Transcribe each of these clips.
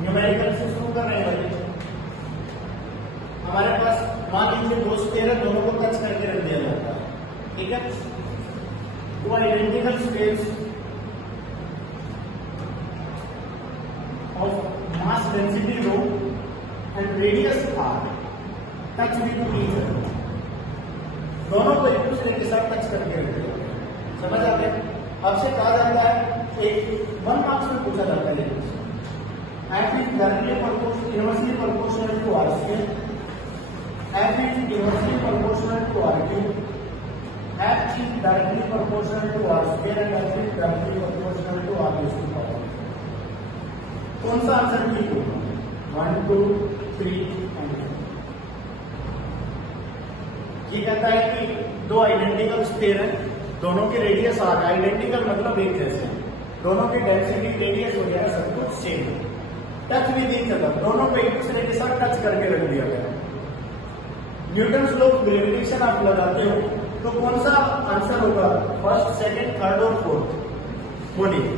Numerical से शुरू कर रहे हैं। हमारे पास मान लीजिए दो स्फीयर है, दोनों को टच करके रख दिया जाता है, ठीक है। वो identical space of mass density rho and radius are touch with each other, दोनों को एक दूसरे के साथ टच करके रख दिया। समझ आते हैं? आपसे कहा जाता है, एक 1 मार्क्स में पूछा जाता है, F is directly inversely proportional to R square, F is inversely proportional to R cube, F is directly proportional to R square and F is directly proportional to R raised to power। कौन सा answer ठीक होगा? 1, 2, 3 and 4। ये कहता है कि दो identical sphere हैं, दोनों के रेडियस आर, आइडेंटिकल मतलब एक जैसे, दोनों की डेंसिटी रेडियस वगैरह सब कुछ सेम है, टच भी ईच अदर, दोनों को एक दूसरे के साथ टच करके रख दिया गया। न्यूटन्स लॉ ऑफ ग्रेविटेशन आप लगाते हो तो कौन सा आंसर होगा? फर्स्ट, सेकंड, थर्ड और फोर्थ? बोलिए।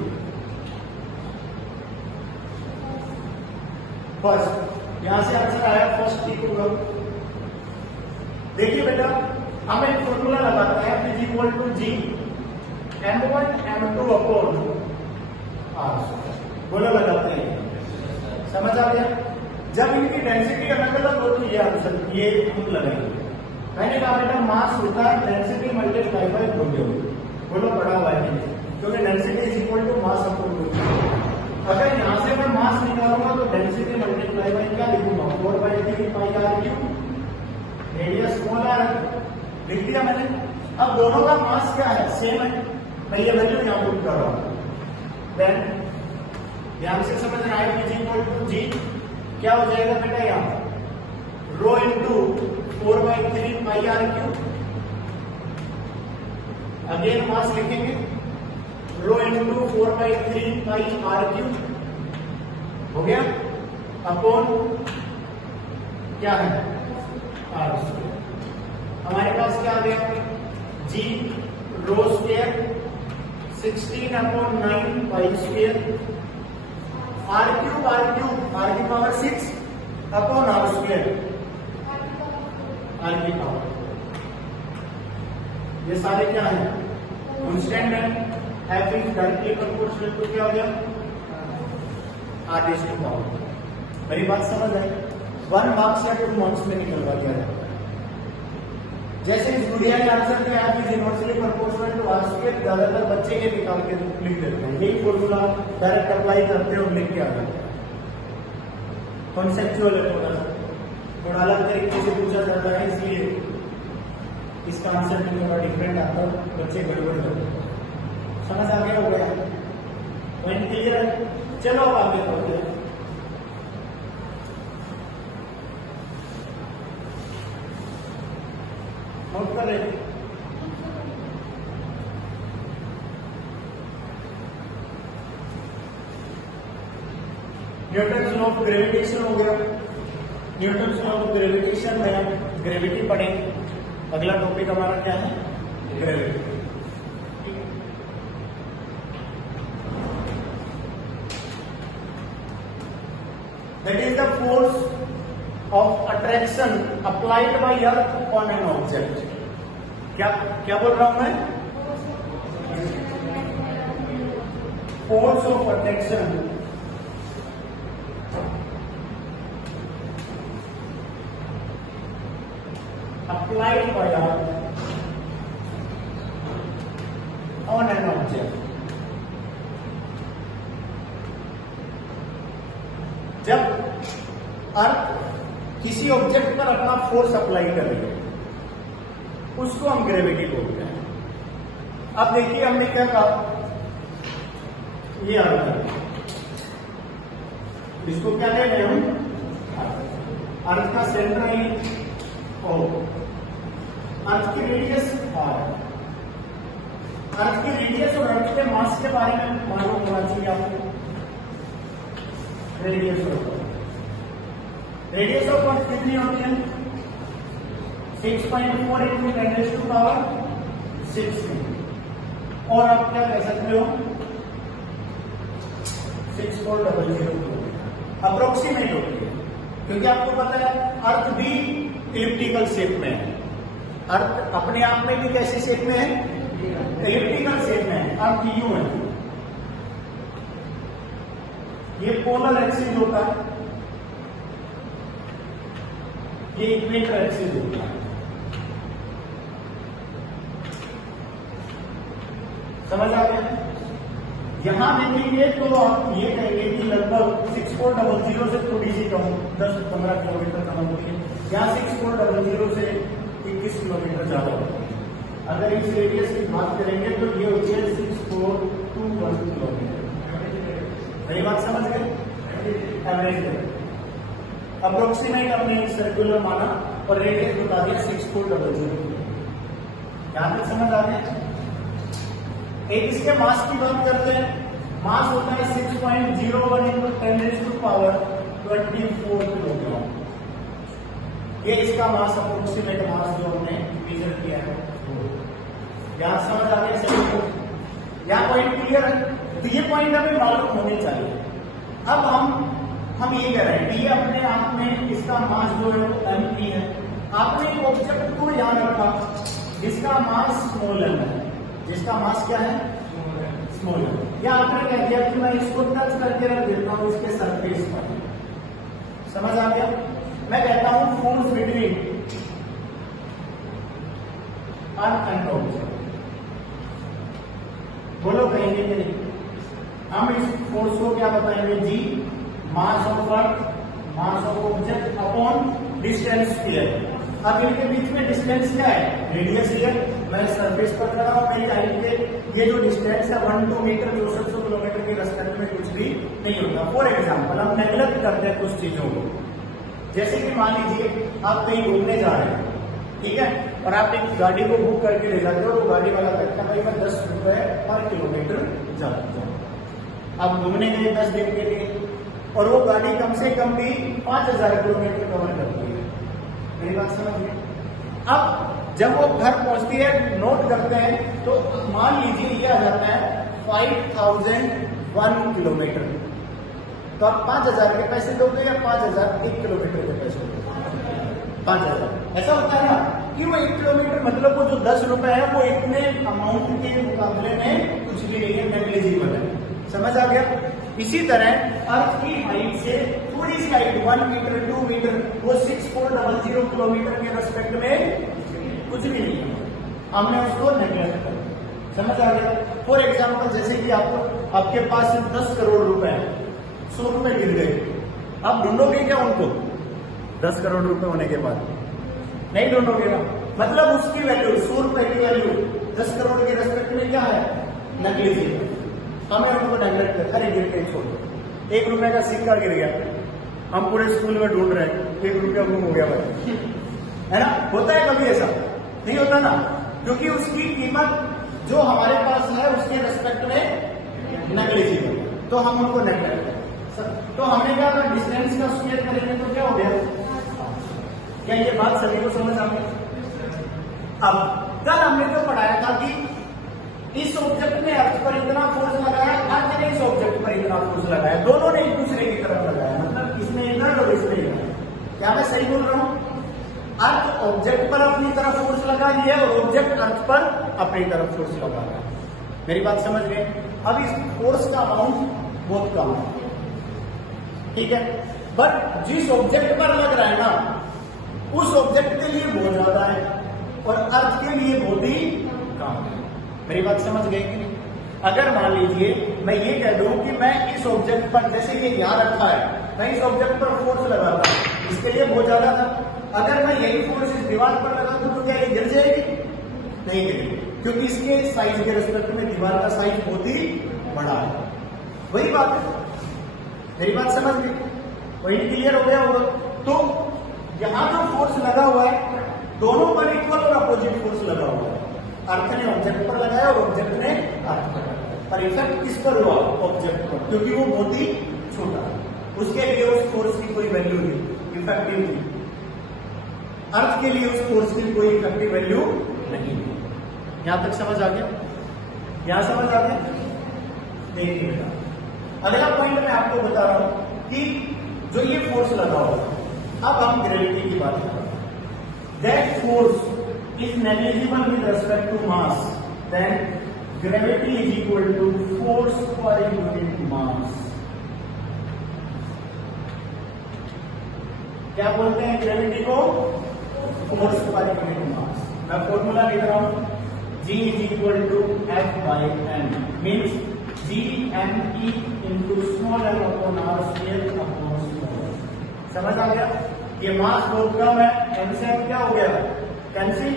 फर्स्ट, यहां से आंसर आया, फर्स्ट ठीक होगा। देखिए बेटा, हम एक फॉर्मूला लगाते हैं, F is equal to G m1 m2 upon r। बोलो लगाते हैं, समझ आ गया? जब इनकी डेंसिटी अलग अलग होती है आंसर ये हम लगाएंगे। मैंने कहा बेटा मास होता है डेंसिटी मल्टीप्लाई बाय वॉल्यूम। बोलो बड़ा हुआ है, क्योंकि density is equal to mass upon volume. अगर यहां से मैं मास निकालूंगा तो डेंसिटी मल्टीप्लाई बाय क्या लिखूंगा? 4/3 pi r cube, radius small r लिख दिया मैंने। अब दोनों का मास क्या है? सेम है, मैं ये वैल्यू यहां पुट कर रहा हूं। देन ध्यान से समझ रहा है, इज इक्वल टू जी क्या हो जाएगा बेटा? यहां rho into 4/3 pi r cube, again mass लिखेंगे, rho into 4/3 pi r cube हो गया, अपॉन क्या है? r square. हमारे पास क्या आ गया? G rho square 16/9 pi square, r cube r की power 6 upon r square, r की पावर। ये सारे क्या है? कांस्टेंट है। F is directly proportional to क्या हो गया? r raise to power. मेरी बात समझ आई? 1 मार्क्स या 2 मार्क्स में निकलवा दिया जाता है। जैसे इस गुड़िया के आंसर में F is inversely proportional to r square, ज्यादातर बच्चे ये निकाल के लिख देते हैं, यही फॉर्मूला डायरेक्ट अप्लाई करते हैं और लिख के आ जाते हैं। कॉन्सेप्चुअल है, थोड़ा अलग तरीके से पूछा जाता है, इसलिए इसका आंसर भी थोड़ा डिफरेंट आता है, बच्चे गड़बड़ करते हैं। समझ आ गया? हो गया? पॉइंट क्लियर है? चलो अब आगे बढ़ते हैं। नोट कर रहे न्यूटन्स लॉ ऑफ ग्रेविटेशन हो गया। न्यूटन्स लॉ ऑफ ग्रेविटेशन में हम ग्रेविटी पढ़ेंगे। अगला टॉपिक हमारा क्या है? Gravity. That is the force of attraction applied by Earth on an object। क्या बोल रहा हूं मैं? Force of attraction applied by Earth on an object। जब अर्थ किसी ऑब्जेक्ट पर अपना फोर्स अप्लाई करेगा उसको हम ग्रेविटी बोलते हैं। अब देखिए हमने क्या कहा, ये अर्थ है, इसको क्या ले रहे हम? अर्थ का सेंटर है O, अर्थ की रेडियस R। अर्थ की रेडियस और अर्थ के मास के बारे में मालूम होना चाहिए आपको। रेडियस ऑफ अर्थ कितनी होती है? 6.4 इंटू 10 टू पावर 6। और आप क्या कह सकते हो? 6400। अप्रोक्सीमेट होती है, क्योंकि आपको पता है अर्थ भी इलिप्टिकल शेप में है। अर्थ अपने आप में भी कैसे शेप में है? इलिप्टिकल शेप में है। अर्थ यूं है, ये पोलर एक्सिस होता है, ये इक्वेटर एक्सिस होता है। समझ आ गया? यहां देखेंगे तो आप ये कहेंगे कि लगभग 6400 से थोड़ी सी कम, 10-15 किलोमीटर कम होती है। यहाँ 6400 से 21 किलोमीटर ज्यादा होती है। अगर इस रेडियस की बात करेंगे तो ये होती है 6421 किलोमीटर। मेरी बात समझ गए? एवरेज अप्रोक्सीमेट हमने सर्कुलर माना और रेडियस बता दिया 6400। यहां तक समझ आ गया? एक इसके मास की बात करते हैं। मास होता है 6.01 × 10⁻24 किलोग्राम। ये इसका मास अप्रोक्सीमेट मास जो हमने मेजर किया है। यहां समझ आ गया सभी को? यहां पॉइंट क्लियर है? तो ये पॉइंट हमें मालूम होने चाहिए। अब हम ये कह रहे हैं कि ये अपने आप में इसका मास जो है वो m है। आपने एक ऑब्जेक्ट को याद रखा जिसका मास स्मॉल m है। जिसका मास क्या है? Small m। या आपने कह दिया कि मैं इसको टच करके रख देता हूं इसके सरफेस पर। समझ आ गया? मैं कहता हूं force between earth and object. बोलो कहेंगे कि नहीं? हम इस फोर्स को क्या बताएंगे? G, mass of earth, mass of object upon distance square. अब इनके बीच में डिस्टेंस क्या है? रेडियस है। मैं सरफेस पर खड़ा हूं, मेरी हाइट के ये जो डिस्टेंस है 1-2 मीटर 6400 किलोमीटर के रेस्पेक्ट में कुछ भी नहीं होता। फॉर एग्जाम्पल हम नेगलेक्ट करते हैं कुछ चीजों को। जैसे कि मान लीजिए आप कहीं घूमने जा रहे हैं, ठीक है, और आप एक गाड़ी को बुक करके ले जाते हो, तो गाड़ी वाला कहता है भाई मैं 10 रुपए पर किलोमीटर जाता हूं। आप घूमने गए 10 दिन के लिए और वो गाड़ी कम से कम भी 5000 किलोमीटर कवर करती है। मेरी बात समझिए? अब जब वो घर पहुंचती है, नोट करते हैं, तो मान लीजिए ये आ जाता है 5001 किलोमीटर। तो आप 5000 के पैसे दोगे या 5000 1 किलोमीटर के पैसे दोगे? 5000। ऐसा होता है ना कि वो 1 किलोमीटर मतलब वो जो 10 रुपए है वो इतने अमाउंट के मुकाबले में कुछ भी नहीं है, नेग्लिजिबल है। समझ आ गया? इसी तरह अर्थ की हाइट से थोड़ी सी हाइट 1 मीटर 2 मीटर वो 6400 किलोमीटर के रेस्पेक्ट में कुछ भी नहीं है, हमने उसको नेग्लेक्ट कर। समझ आ गया? फॉर एग्जाम्पल जैसे कि आपके पास 10 करोड़ रुपए है, 100 रुपए गिर गए, आप ढूंढोगे क्या उनको? 10 करोड़ रुपए होने के बाद नहीं ढूंढोगे ना। मतलब उसकी वैल्यू 100 रुपए की वैल्यू 10 करोड़ के रेस्पेक्ट में क्या है? नेग्लिजिबल। हमें उनको नेग्लेक्ट कर, अरे गिर के छोड़, 1 रुपए का सिक्का गिर गया, हम पूरे स्कूल में ढूंढ रहे हैं, 1 रुपया गुम हो गया भाई, है ना? होता है कभी ऐसा? नहीं होता ना, क्योंकि उसकी कीमत जो हमारे पास है उसके रेस्पेक्ट में नेग्लिजिबल, तो हम उनको नेग्लेक्ट करें। तो हमने क्या कहा? डिस्टेंस का स्क्वायर करेंगे तो क्या हो गया? क्या ये बात सभी को समझ आ गई? अब कल हमने तो पढ़ाया था कि इस ऑब्जेक्ट ने अर्थ पर इतना फोर्स लगाया, अर्थ ने इस ऑब्जेक्ट पर इतना फोर्स लगाया, दोनों ने एक दूसरे की तरफ लगाया, मतलब इसने इधर और इसने इधर। क्या मैं सही बोल रहा हूं? अर्थ ऑब्जेक्ट पर अपनी तरफ फोर्स लगा रही है और ऑब्जेक्ट अर्थ पर अपनी तरफ फोर्स लगा रहा है। मेरी बात समझ गए? अब इस फोर्स का अमाउंट बहुत कम है, ठीक है, पर जिस ऑब्जेक्ट पर लग रहा है ना उस ऑब्जेक्ट के लिए बहुत ज्यादा है और अर्थ के लिए बहुत ही कम है। मेरी बात समझ गए कि नहीं? अगर मान लीजिए मैं ये कह दूं कि मैं इस ऑब्जेक्ट पर, जैसे ये यहां रखा है, मैं इस ऑब्जेक्ट पर फोर्स लगाता हूं, इसके लिए बहुत ज्यादा था। अगर मैं यही फोर्स इस दीवार पर लगा दूं तो क्या ये गिर जाएगी? नहीं गिरेगी, क्योंकि इसके साइज के रिस्पेक्ट में दीवार का साइज बहुत ही बड़ा है। वही बात है। मेरी बात समझ गई? पॉइंट क्लियर हो गया होगा? तो यहां जो फोर्स लगा हुआ है दोनों पर इक्वल और अपोजिट फोर्स लगा हुआ है। अर्थ ने ऑब्जेक्ट पर लगाया और ऑब्जेक्ट ने अर्थ पर लगाया, पर इफेक्ट किस पर हुआ? ऑब्जेक्ट पर, क्योंकि वो बहुत ही छोटा है, उसके लिए उस फोर्स की कोई वैल्यू नहीं, इफेक्टिव नहीं। अर्थ के लिए उस फोर्स की कोई इफेक्टिव वैल्यू नहीं। यहां तक समझ आ गया? यहां समझ आ गया? देखिए बेटा, अगला पॉइंट मैं आपको बता रहा हूं कि जो ये फोर्स लगा होगा। अब हम ग्रेविटी की बात करें। That force is negligible with respect to mass, then gravity is equal to force per unit mass. क्या बोलते हैं ग्रेविटी को? फोर्स पर यूनिट मास। मैं फॉर्मूला लिख रहा हूं, G is equal to F by m, means Gme into small m upon r square upon small m। समझ आ गया? ये मास बहुत कम है, m से m क्या हो गया? Cancel,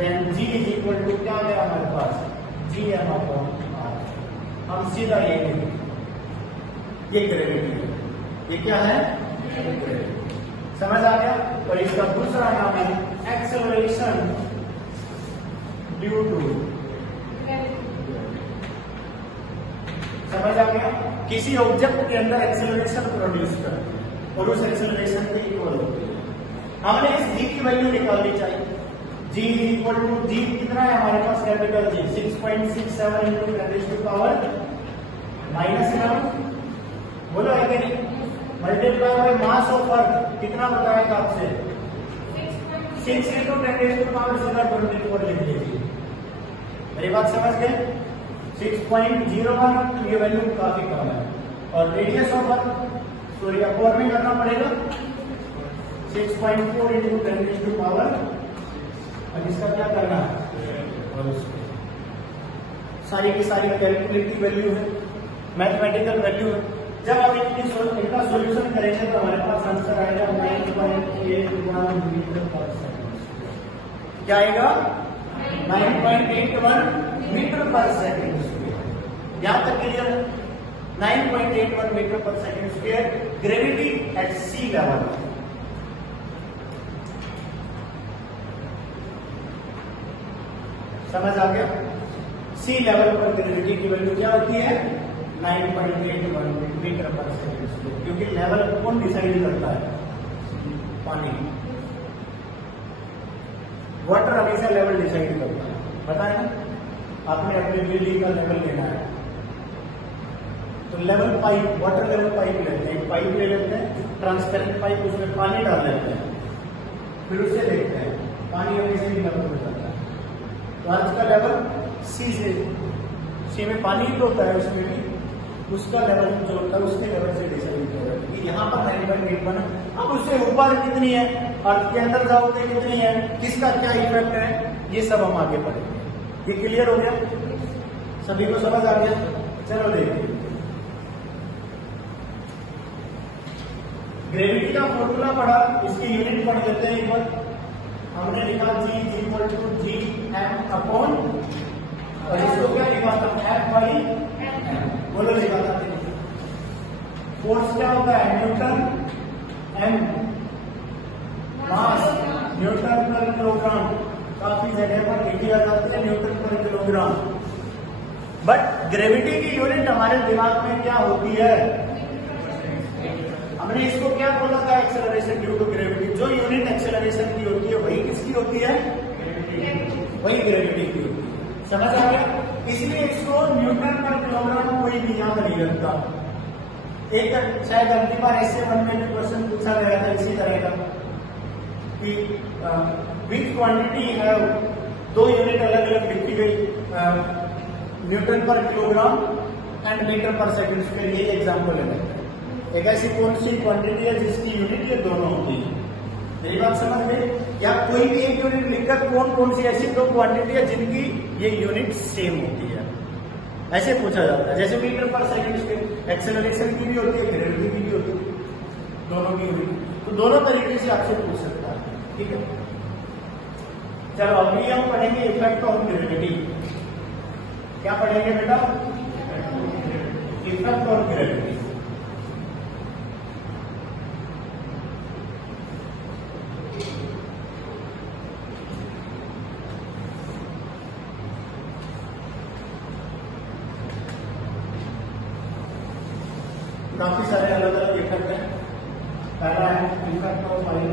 then G is equal to क्या आ गया हमारे पास? Gm upon r। हम सीधा ये ग्रेविटी है। ये क्या है? समझ आ गया? और इसका दूसरा नाम है एक्सेलरेशन ड्यू टू। समझ आ गया? किसी ऑब्जेक्ट के अंदर एक्सेलरेशन प्रोड्यूस कर और उस एक्सेलरेशन के इक्वल होती है। हमने इस जी की वैल्यू निकालनी चाहिए। जी इक्वल टू जी कितना है हमारे पास? Capital G 6.67 into 10 to power -11। बोलो है कि नहीं? Multiply by mass of earth कितना बताया था आपसे? 6 इंटू 10 टू पावर 24 लिख लीजिए। मेरी बात समझ गए? 6.01, ये वैल्यू काफी कम है। और radius of earth, sorry upward में करना पड़ेगा 6.4 इंटू 10 टू पावर, अब इसका क्या करना है? और सारी की सारी कैलकुलेटिव वैल्यू है, मैथमेटिकल वैल्यू है। जब आप इनका सॉल्यूशन करेंगे तो हमारे पास आंसर आएगा 9.81 मीटर पर सेकंड। क्या आएगा? 9.81 मीटर पर सेकंड स्क्वायर। यहां तक क्लियर है? 9.81 metre per second square gravity at sea level. समझ आ गया? सी लेवल पर ग्रेविटी की वैल्यू क्या होती है? 9.81 मीटर पर सेकंड स्क्वायर। क्योंकि लेवल कौन डिसाइड करता है? पानी। वाटर हमेशा लेवल डिसाइड करता है, पता है ना? आपने अपने बिल्डिंग का लेवल लेना है तो level pipe, water level pipe लेते हैं, पाइप ले लेते हैं, ट्रांसपेरेंट पाइप, उसमें पानी डाल लेते हैं, फिर उससे देखते हैं पानी हमेशा ही लेवल में जाता है। तो आज का लेवल सी में पानी ही तो होता है, उसमें भी उसका लेवल जो होता है उसके लेवल से डिसाइड किया जाता है। यहाँ पर 9.81 है। अब उससे ऊपर कितनी है, अर्थ के अंदर जाओगे कितनी है, किसका क्या इफेक्ट है, ये सब हम आगे पढ़ेंगे। ये क्लियर हो गया? सभी को समझ आ गया? चलो देखिए, ग्रेविटी का फॉर्मूला पढ़ा, इसकी यूनिट पढ़ लेते हैं एक बार। हमने लिखा G equal to G M upon, और इसको क्या लिखा था? F by m। बोलो लिखा था। फोर्स क्या होता है? Newton, m mass, newton per kilogram. काफी जगह पर लिखी जाती है newton per kilogram. But gravity की यूनिट हमारे दिमाग में क्या होती है? हमने इसको क्या बोला था? Acceleration due to gravity. जो यूनिट एक्सेलरेशन की होती है वही किसकी होती है? वही ग्रेविटी की होती है। समझ आ गया? इसलिए इसको न्यूटन पर किलोग्राम कोई भी याद नहीं रखता। एक शायद अगली बार ऐसे 1 में क्वेश्चन पूछा गया था इसी तरह का कि विच क्वांटिटी है, दो यूनिट अलग अलग लिखी गई, Newton per kilogram and metre per second square. ये एग्जाम्पल है। एक ऐसी कौन सी क्वांटिटी है जिसकी यूनिट ये दोनों होती है? मेरी बात समझ में? या कोई भी एक यूनिट लिखकर कौन कौन सी ऐसी दो क्वांटिटी है जिनकी ये यूनिट सेम होती है, ऐसे पूछा जाता है। जैसे metre per second square acceleration की भी होती है, ग्रेविटी की भी होती है, दोनों की यूनिट। तो दोनों तरीके से आपसे पूछ सकता है। ठीक है, चलो अभी हम पढ़ेंगे इफेक्ट ऑफ ग्रेविटी। क्या पढ़ेंगे बेटा? Effect of gravity. काफी सारे अलग अलग इफेक्ट हैं। पहला है effect of oil.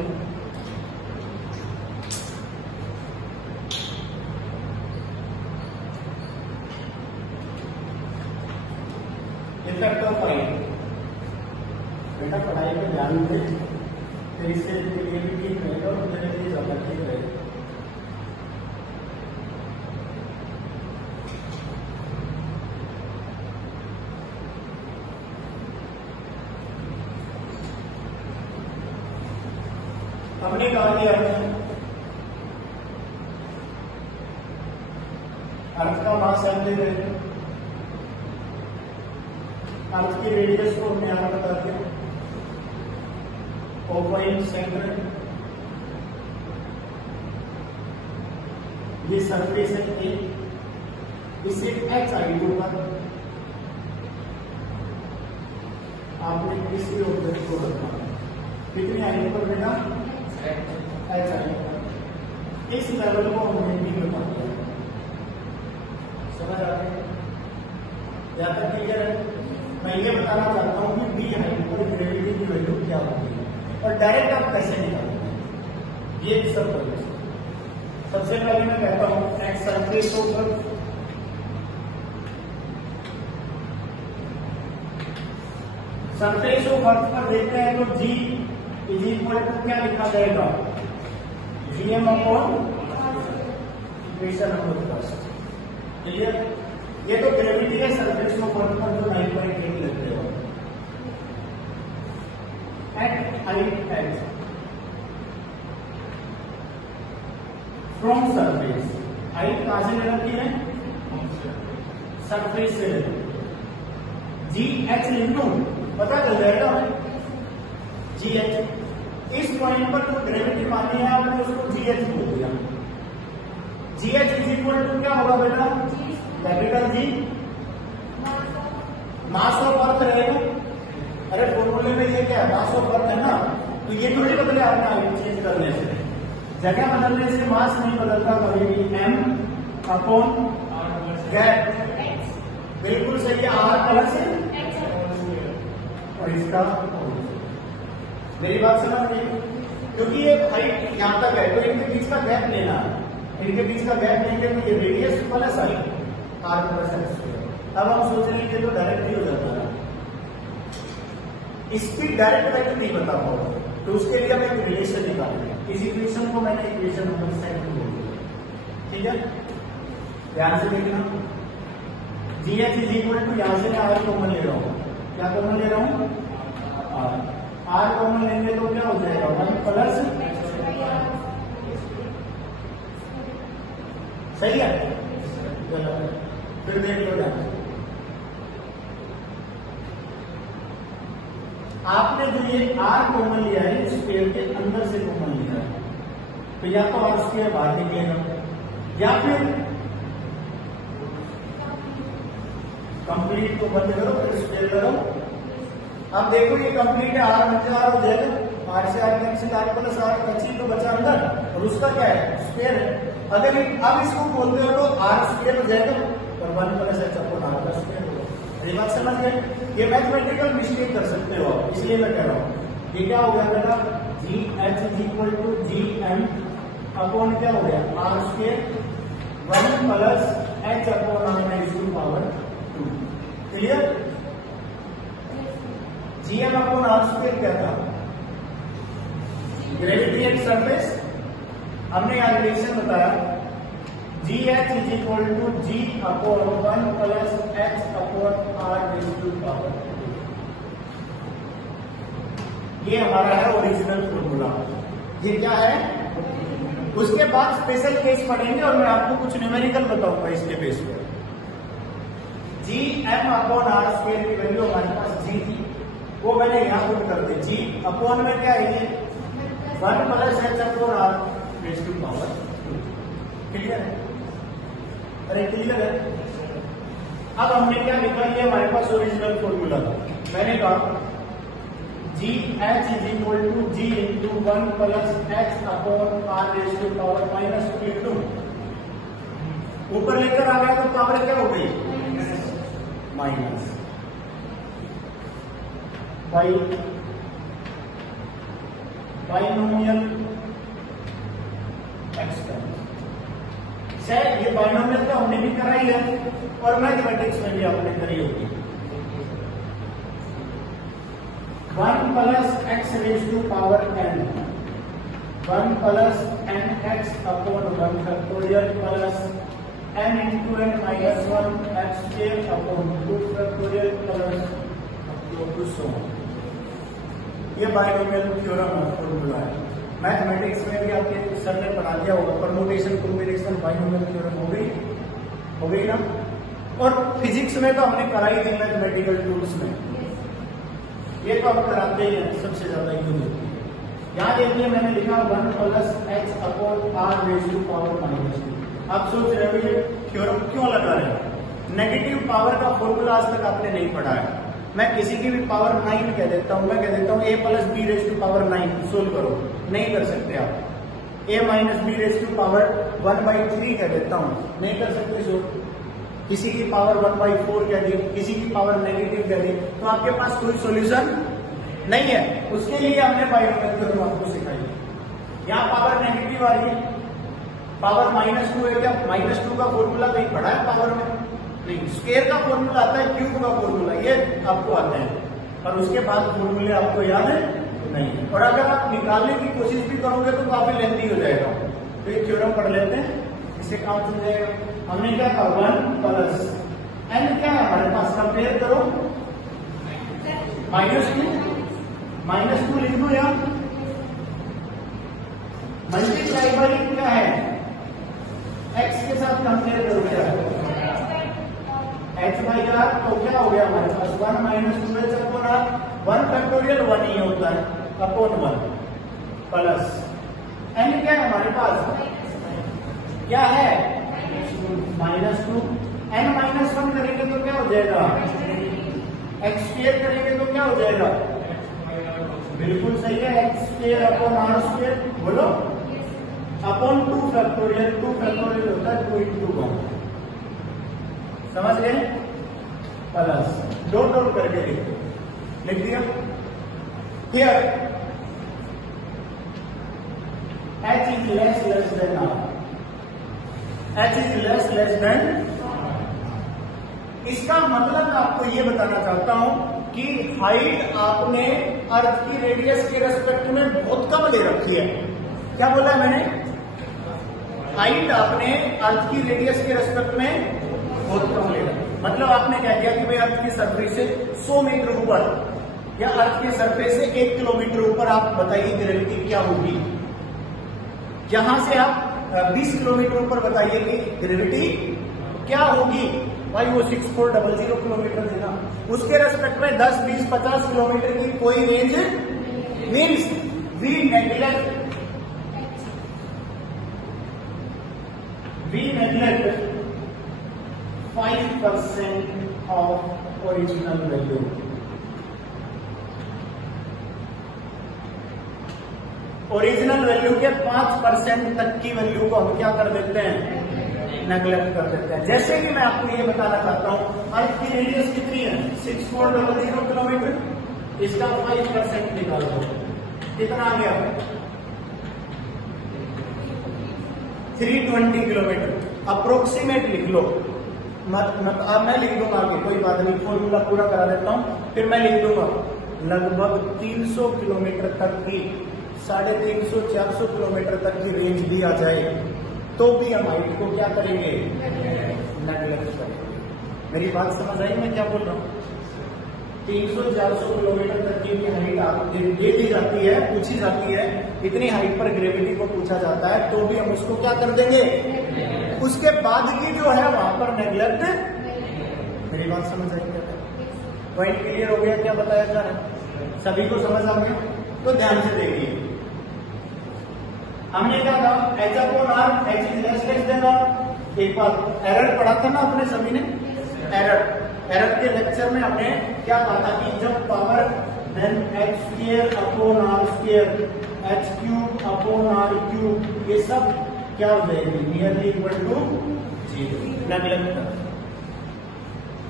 Effect of oil बेटा पढ़ाई पे ध्यान दे, तो इससे ये भी ठीक रहेगा और मेरे लिए ज़्यादा ठीक रहेगा। हमने कहा कि अर्थ का मास एम है, अर्थ की रेडियस को हमने यहाँ बता दिया, ओपनिंग सेंटर, ये सरफेस है ए, इसे एक्स आई पर आपने किसी ऑब्जेक्ट को रखना है, कितनी आई पर बेटा एक्स आई पर, इस लेवल को हमने भी बता दिया, समझ आ रही है? यहाँ तक क्लियर है? मैं ये बताना चाहता हूँ कि बी हाइपर ग्रेविटी की वैल्यू क्या होती है और डायरेक्ट आप कैसे निकालोगे, ये सब करें। सबसे पहले मैं कहता हूँ एक्स सरफेस ऊपर, सरफेस ऑफ अर्थ पर देखते हैं तो जी इज इक्वल टू क्या लिखा जाएगा, GM upon equation number first. Clear? ये तो ग्रेविटी है सरफेस ऑफ अर्थ पर जो 9.8 लेते हो at height H from surface, height कहां से ले रखी है, सरफेस से, जी एच इंटू पता चल जाएगा हमें, जी एच, इस पॉइंट पर जो ग्रेविटी मानी है आपने उसको जी एच बोल दिया, G H is equal to क्या होगा बेटा, कैपिटल जी मास ऑफ अर्थ रहेगा। अरे फॉर्मूले में ये क्या है, मास ऑफ अर्थ है ना, तो ये थोड़ी बदले आपने चेंज करने से, जगह बदलने से मास नहीं बदलता, कभी भी एम अपॉन गैप, बिल्कुल सही है, आर प्लस और इसका, मेरी बात समझ गई? क्योंकि ये हाइट यहां तक है तो इनके बीच का गैप लेना है, इनके बीच का गैप लेंगे तो ये radius plus I R plus x. अब हम सोच रहे हैं तो डायरेक्ट ही हो जाता है, इसकी डायरेक्ट वैल्यू नहीं बता पाओगे, तो उसके लिए हम एक रिलेशन निकालेंगे, इस इक्वेशन को मैंने इक्वेशन नंबर सेकंड बोल दिया, ठीक है? ध्यान से देखना, G H is equal to, यहां से मैं आर कॉमन ले रहा हूं, क्या कॉमन ले रहा हूं, आर कॉमन लेंगे तो क्या हो जाएगा, 1 प्लस, सही है? फिर देख लो ध्यान, आपने जो ये आर कॉमन लिया है स्क्वायर के अंदर से कॉमन लिया है, तो या तो आर स्क्वायर बाहर निकलेगा या फिर कंप्लीट को बंद करो फिर स्क्वायर करो। अब देखो ये कंप्लीट है, आर बच्चे आर हो जाएगा, आर से R cancel, R plus R बची तो बचा अंदर और उसका क्या है, स्क्वायर है। अगर अब इसको बोलते हो तो आर स्क्वायर हो जाएगा और 1 प्लस एच अपॉन आर का स्क्वायर होगा। ये बात समझ गए? ये मैथमेटिकल मिस्टेक कर सकते हो आप, इसलिए मैं कह रहा हूं ये क्या हो गया बेटा, G H is equal to G M upon क्या हो गया, R square 1 plus H upon R minus two power 2। Clear? G M upon R square क्या था, ग्रेविटी एट सरफेस, हमने यहां रिलेशन बताया, G H is equal to ji upon 1 plus H upon R raise to power 2। ये हमारा है original formula, ये क्या है, उसके बाद स्पेशल केस पढ़ेंगे और मैं आपको कुछ न्यूमेरिकल बताऊंगा इसके बेस पर। G M upon R square की वैल्यू हमारे पास जी थी, वो मैंने यहां पुट कर दी, जी अपॉन में क्या है ये 1 plus H upon R raise to power 2। Clear है? अरे क्लियर है? अब हमने क्या लिखा, ये हमारे पास ओरिजिनल फॉर्मूला था, मैंने कहा G H is equal to ji into 1 plus H upon R raise to power minus 2। ऊपर लेकर आ गया तो पावर क्या हो गई, माइनस बाइनोमियल एक्सपेंस। शायद ये बाइनोमियल तो हमने भी कराई है और मैथमेटिक्स में भी आपने करी होगी। 1 plus X raise to power n, 1 plus N X upon 1 factorial plus n into n minus 1 X square upon 2 factorial plus ये बाइनोमियल थ्योरम का फॉर्मूला है। मैथमेटिक्स में भी आपके सर ने पढ़ा दिया होगा, परमुटेशन कॉम्बिनेशन बाइनोमियल थ्योरम हो गई ना। और फिजिक्स में तो हमने कराई थी मैथमेटिकल टूल्स में, ये तो हम कराते ही हैं सबसे ज्यादा यूज होती है। यहाँ देखिए मैंने लिखा 1 plus X upon R raise to power minus 2। आप सोच रहे हो ये थ्योरम क्यों लगा रहे हैं? नेगेटिव पावर का फॉर्मूला आज तक आपने नहीं पढ़ा है। मैं किसी की भी पावर 9 कह देता हूं, मैं कह देता हूं a plus B raise to power 9 solve करो, नहीं कर सकते आप। a minus B raise to power 1/3 कह देता हूं, नहीं कर सकते सोल्व। किसी की पावर 1/4 कह दी, किसी की पावर नेगेटिव कह दी, तो आपके पास कोई सोल्यूशन नहीं है। उसके लिए हमने बाइनोमियल थ्योरम आपको सिखाई। यहाँ पावर नेगेटिव आ रही है, पावर -2 है, क्या -2 का फॉर्मूला कहीं पढ़ा है पावर में? नहीं। स्क्वायर का फॉर्मूला आता है, क्यूब का फॉर्मूला ये आपको आता है, और उसके बाद फॉर्मूले आपको याद है नहीं। और अगर आप निकालने की कोशिश भी करोगे तो काफी लेंथी हो जाएगा। तो ये थ्योरम पढ़ लेते हैं, इससे काम चल जाएगा। हमने क्या कहा 1 प्लस एन, क्या है हमारे पास, कंपेयर करो -2 लिख दो यहाँ, मल्टीप्लाई बाई क्या है एक्स के साथ कंपेयर करो, क्या है h बाई आर, तो क्या हो गया हमारे पास 1 minus 2h upon are, 1 factorial 1 ही होता है अपॉन 1 प्लस n क्या है हमारे पास, क्या है -2। n -1 करेंगे तो क्या हो जाएगा, x स्क्वायर करेंगे तो क्या हो जाएगा, बिल्कुल सही है, x square upon R square, बोलो अपॉन 2 फैक्टोरियल, 2 फैक्टोरियल होता है 2 into 1, समझ गए। प्लस डॉट डॉट करके लिख दिया। Here h is less than r, h is less than. इसका मतलब आपको ये बताना चाहता हूं कि हाइट आपने अर्थ की रेडियस के रेस्पेक्ट में बहुत कम ले रखी है। क्या बोला है मैंने, हाइट आपने अर्थ की रेडियस के रेस्पेक्ट में बहुत कम ले रखी। मतलब आपने क्या किया कि भाई अर्थ की सरफेस से 100 मीटर ऊपर या अर्थ के सरफेस से 1 किलोमीटर ऊपर आप बताइए ग्रेविटी क्या होगी। यहां से आप 20 किलोमीटर ऊपर बताइए कि ग्रेविटी क्या होगी। भाई वो 6400 किलोमीटर देना, उसके रेस्पेक्ट में 10, 20, 50 किलोमीटर की कोई range means we neglect 5% of original value. Original value के 5% तक की वैल्यू को हम क्या कर देते हैं, नेग्लेक्ट कर देते हैं। जैसे कि मैं आपको ये बताना चाहता हूं अर्थ की रेडियस कितनी है, 6400 किलोमीटर, इसका 5% निकाल दो, कितना आ गया 320 किलोमीटर। अप्रोक्सीमेट लिख लो, अब मैं लिख दूंगा आगे, कोई बात नहीं, फॉर्मूला पूरा करा देता हूं, फिर मैं लिख दूंगा लगभग 300 किलोमीटर तक की, 350 400 किलोमीटर तक की रेंज दी आ जाए तो भी हम हाइट को क्या करेंगे, नेग्लेक्ट करेंगे। मेरी बात समझ आई मैं क्या बोल रहा हूँ? 300-400 किलोमीटर तक की हाइट दे दी जाती है, पूछी जाती है, इतनी हाइट पर ग्रेविटी को पूछा जाता है, तो भी हम उसको क्या कर देंगे, उसके बाद की जो है वहां पर नेग्लेक्ट। मेरी बात समझ आई क्या? पॉइंट क्लियर हो गया क्या बताया जा रहा है? सभी को समझ आ गया? तो ध्यान से देखिए, हमने क्या कहा h upon r, h is less than r। एक बात एरर पढ़ा था ना अपने सभी ने, एरर के लेक्चर में हमने क्या कहा था कि जब power then h square upon r square, h cube upon r cube, ये सब क्या हो जाएगी, नियरली इक्वल टू 0। नेग्लेक्ट कर,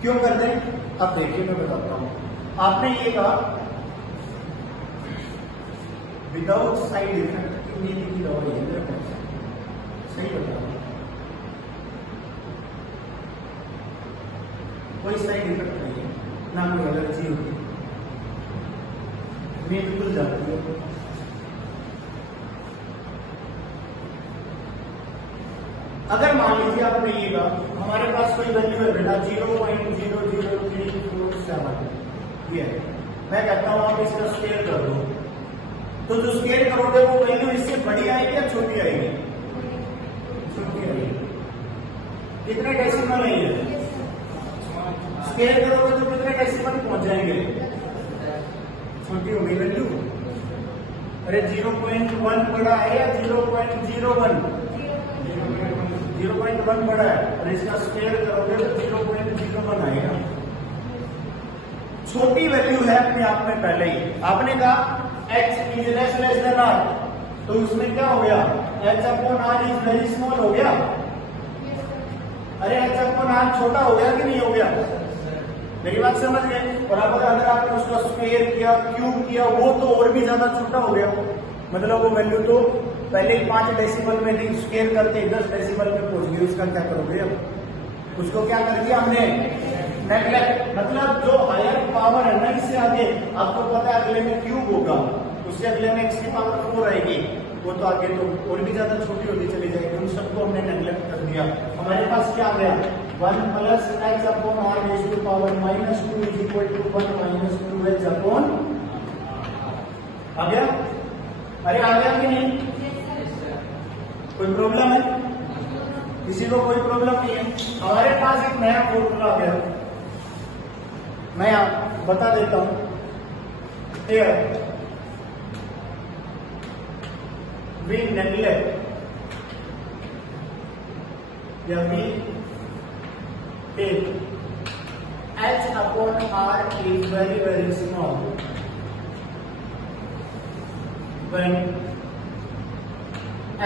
क्यों कर दें? अब देखिए मैं बताता हूं। आपने ये कहा विदाउट साइड इफेक्ट की दवाई है, सही बता, कोई साइड इफेक्ट नहीं है, ना कोई एलर्जी होगी, बिल्कुल जाती है। अगर मान लीजिए आप कहिएगा हमारे पास कोई वैल्यू है बेटा 0.00347 ये है, मैं कहता हूं आप इसका स्केल कर दो, तो जो स्केल करोगे वो वैल्यू इससे बड़ी आएगी या छोटी आएगी? छोटी आएगी। कितने डेसिमल है ये? स्केल करोगे तो कितने डेसिमल पहुंच जाएंगे? छोटी होगी वैल्यू। अरे 0.1 बड़ा है या 0.01? 0.1 बड़ा है और इसका स्केल करोगे तो 0.01 आएगा। छोटी वैल्यू है अपने आप में पहले ही। आपने कहा x is less than r, तो उसमें क्या हो गया? h upon r is very small हो गया। अरे h अपॉन r छोटा हो गया कि नहीं हो गया? मेरी बात समझ गए? और अब अगर आपने उसका स्क्वायर किया, क्यूब किया, वो तो और भी ज्यादा छोटा हो गया। मतलब वो वैल्यू तो पहले ही 5 डेसिमल में नहीं, स्केल करते 10 डेसिमल में पहुंच गई। उसका क्या करोगे? अब उसको क्या कर दिया हमने? नेगलेक्ट। मतलब जो हायर पावर है ना इससे आगे, आपको पता है अगले में क्यूब होगा, उससे अगले में x की पावर 4 आएगी, वो तो आगे तो और भी ज्यादा छोटी होती चली जाएगी। उन सबको हमने नेगलेक्ट कर दिया। हमारे पास क्या आ गया? 1 plus h upon r raise to power -2 is equal to 1 minus 2h upon आ गया? अरे आ गया कि नहीं? कोई प्रॉब्लम है? किसी को कोई प्रॉब्लम नहीं है? हमारे पास एक नया फॉर्मूला आ गया, मैं बता देता हूं। Here we neglect या we take h upon r is very very small when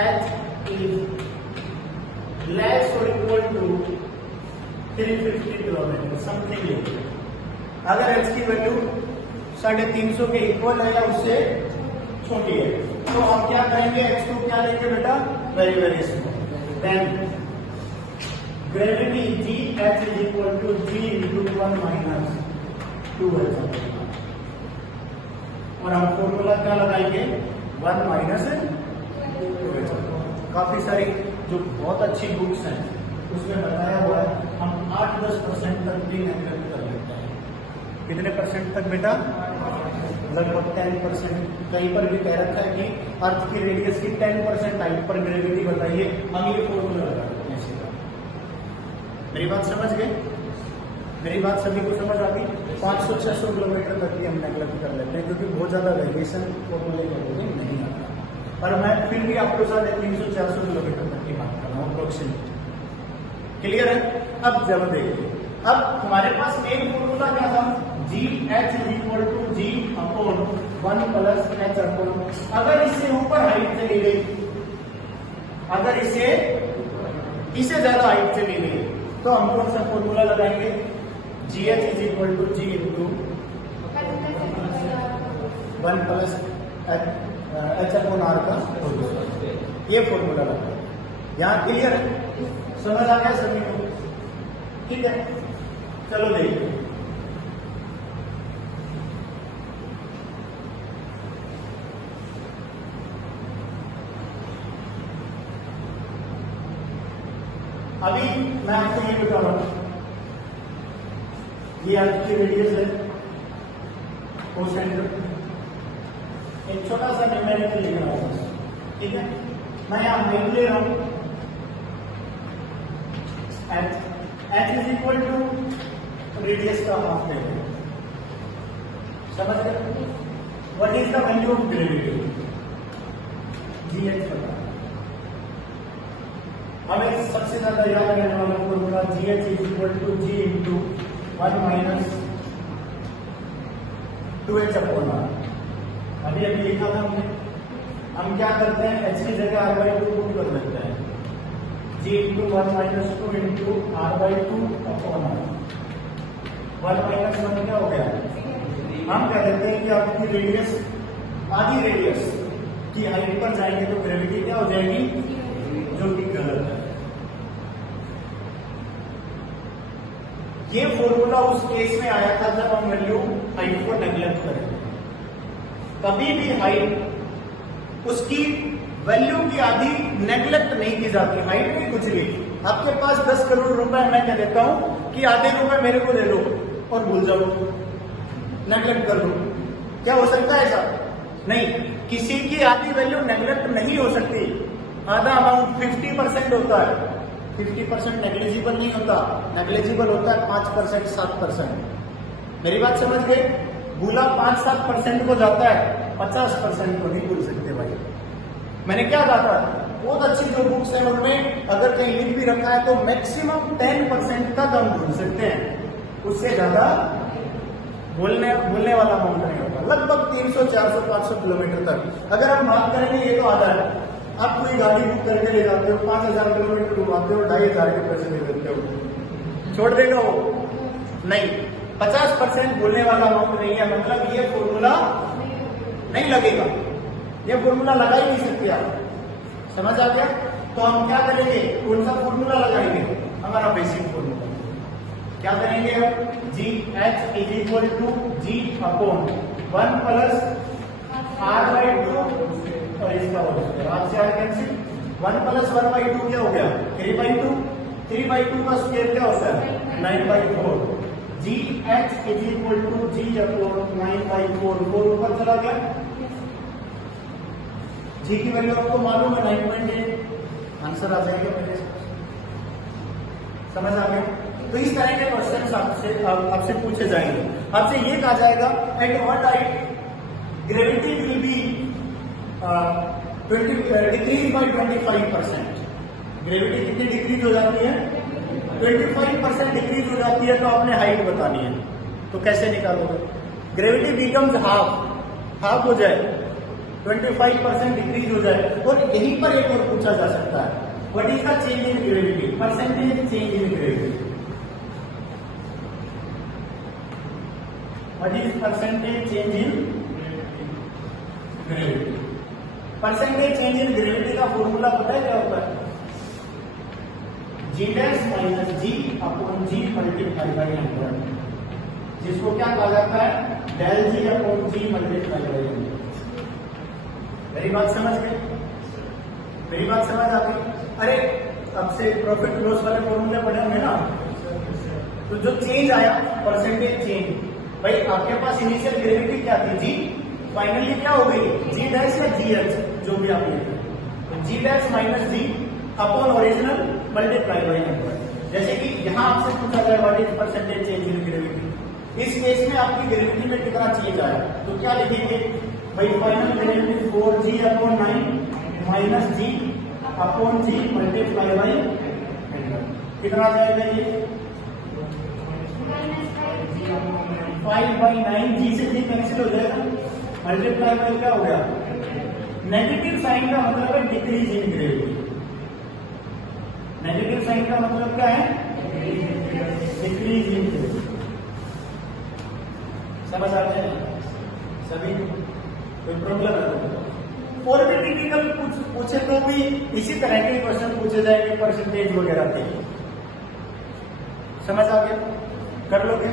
h is less or equal to 350 kilometre something. अगर h की वैल्यू 350 के इक्वल है या उससे छोटी है तो हम क्या करेंगे? x को क्या लेंगे बेटा? Very very small. Then gravity g h is equal to g into 1 minus 2h और हम फॉर्मूला क्या लगाएंगे? 1 माइनस 2h। काफी सारी जो बहुत अच्छी बुक्स हैं उसमें बताया हुआ है हम 8-10% तक भी नेगलेक्ट कर लेते हैं। कितने परसेंट तक बेटा? लगभग 10%। कहीं पर भी कह रखा है कि अर्थ की रेडियस की 10% हाइट पर ग्रेविटी बताइए, हम ये फॉर्मूला लगा देते हैं सीधा। मेरी बात समझ गए? मेरी बात सभी को समझ आ गई? 500-600 किलोमीटर तक भी हम नेगलेक्ट कर लेते हैं क्योंकि बहुत ज्यादा वेरिएशन फॉर्मूले के नहीं आता। पर मैं फिर भी आपको 350-400 किलोमीटर तक की बात कर रहा हूँ अप्रोक्सीमेट। क्लियर है? अब जब देखिए, अब हमारे पास मेन फॉर्मूला क्या था? G H is equal to ji upon 1 plus H upon, अगर इससे ऊपर हाइट चली गई, अगर इससे ज्यादा हाइट चली गई तो हम कौन सा फॉर्मूला लगाएंगे? G H is equal to ji into 1 plus H upon r का ये फॉर्मूला लगाएंगे। यहाँ क्लियर है? समझ आ गया सभी को? ठीक है, चलो देखिए। अभी मैं आपको ये बता रहा हूं, ये आपकी रेडियस है वो सेंटर, एक छोटा सा न्यूमेरिकल लिखना होगा, ठीक है? मैं यहां वेट ले रहा हूं h is equal to radius का हाफ ले, समझ गए? What is the value of gravity? G h पता। हमें सबसे ज्यादा याद रहने वाला formula g H is equal to ji into 1 minus 2h upon r. अभी लिखा था हमने। हम क्या करते हैं? h की जगह r/2 पुट कर लेते हैं। g into 1 minus 2 into r/2 upon are. 1 minus 1 क्या हो गया? हम कह देते हैं कि आपकी रेडियस, आधी रेडियस की हाइट पर जाएंगे तो ग्रेविटी क्या हो जाएगी? जो कि गलत है। ये फॉर्मूला उस केस में आया था जब हम वैल्यू हाइट को नेगलेक्ट करेंगे। कभी भी हाइट उसकी वैल्यू की आधी नेग्लेक्ट नहीं की जाती। हाइट में कुछ भी, आपके पास 10 करोड़ रुपए, मैं क्या देता हूं कि आधे रुपए मेरे को दे दो और भूल जाओ, नेग्लेक्ट कर दो। क्या हो सकता है ऐसा? नहीं, किसी की आधी वैल्यू नेग्लेक्ट नहीं हो सकती। आधा अमाउंट 50% होता है, 50% नेग्लिजिबल नहीं होता, नेग्लिजिबल होता है 5%, 7%। मेरी बात समझ गए? भूला 5-7% को जाता है, 50% को नहीं भूल सकते भाई। मैंने क्या कहा था? बहुत अच्छी जो बुक्स है उनमें अगर कहीं लिख भी रखा है तो मैक्सिमम 10% तक हम भूल सकते हैं, उससे ज्यादा भूलने वाला अमाउंट नहीं होता। लगभग 300, 400, 500 किलोमीटर तक अगर हम बात करेंगे, ये तो आधा है। आप कोई गाड़ी बुक करके ले जाते हो, 5000 किलोमीटर डुबाते हो, 2500 के पैसे दे देते हो, छोड़ देगा वो? नहीं, 50% भूलने वाला अमाउंट नहीं है। मतलब ये फॉर्मूला नहीं लगेगा, ये फॉर्मूला लगा ही नहीं सकते आप। समझ आ गया? तो हम क्या करेंगे? कौन सा फॉर्मूला लगाएंगे? हमारा बेसिक फॉर्मूला क्या करेंगे? G H is equal to ji upon 1 plus r/2 और इसका आपसे आर कैंसिल। 1 प्लस 1/2 क्या हो गया? 3/2। 3/2 का स्क्वायर क्या होता है? 9/4। G H is equal to ji upon 9/4। 4 ऊपर चला गया। जी की वैल्यू आपको मालूम है 9.8, आंसर आ जाएगा मेरे। समझ आ गया? तो इस तरह के क्वेश्चन आपसे पूछे जाएंगे। आपसे ये कहा जाएगा at what height gravity will be decrease by 25%। Gravity कितनी डिक्रीज हो जाती है? 25% डिक्रीज हो जाती है। तो आपने हाइट बतानी है, तो कैसे निकालोगे? ग्रेविटी बिकम्स हाफ हो जाए, 25% डिक्रीज हो जाए। और यहीं पर एक और पूछा जा सकता है, what is the change in gravity? Percentage change in gravity. What is percentage change in gravity? Percentage change in gravity का फॉर्मूला पता है क्या होता है? G dash minus g upon g multiply by 100, जिसको क्या कहा जाता है? Del g upon g multiply by 100। मेरी बात समझ गई? मेरी बात समझ आ गई? अरे अब से प्रॉफिट लॉस वाले फॉर्मूले पढ़े होंगे ना, तो जो चेंज आया परसेंटेज चेंज, भाई आपके पास इनिशियल ग्रेविटी क्या थी? जी, फाइनली क्या हो गई? जी डैश या जी एच, जो भी आप लेते हैं। तो g dash minus g upon original multiply by 100। जैसे कि यहां आपसे पूछा जाए what is percentage change in gravity, इस केस में आपकी ग्रेविटी में कितना चेंज आया, तो क्या लिखेंगे भाई? Final gravity 4g upon 9 minus g upon g multiply by 100। कितना आ जाएगा ये? 5/9। जी से जी कैंसिल हो जाएगा, मल्टीप्लाई बाई क्या हो गया? नेगेटिव साइन का मतलब है decrease in gravity. Negative sign का मतलब क्या है? Decrease in gravity. समझ आ जाएगा सभी? कोई प्रॉब्लम है? और भी टिपिकल पूछे तो भी इसी तरह के क्वेश्चन पूछे जाएंगे परसेंटेज वगैरह के। समझ आ गया? कर लोगे?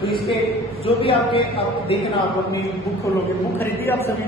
तो इसके जो भी आप देखना, आप अपनी बुक खोलोगे, बुक खरीदी आप सभी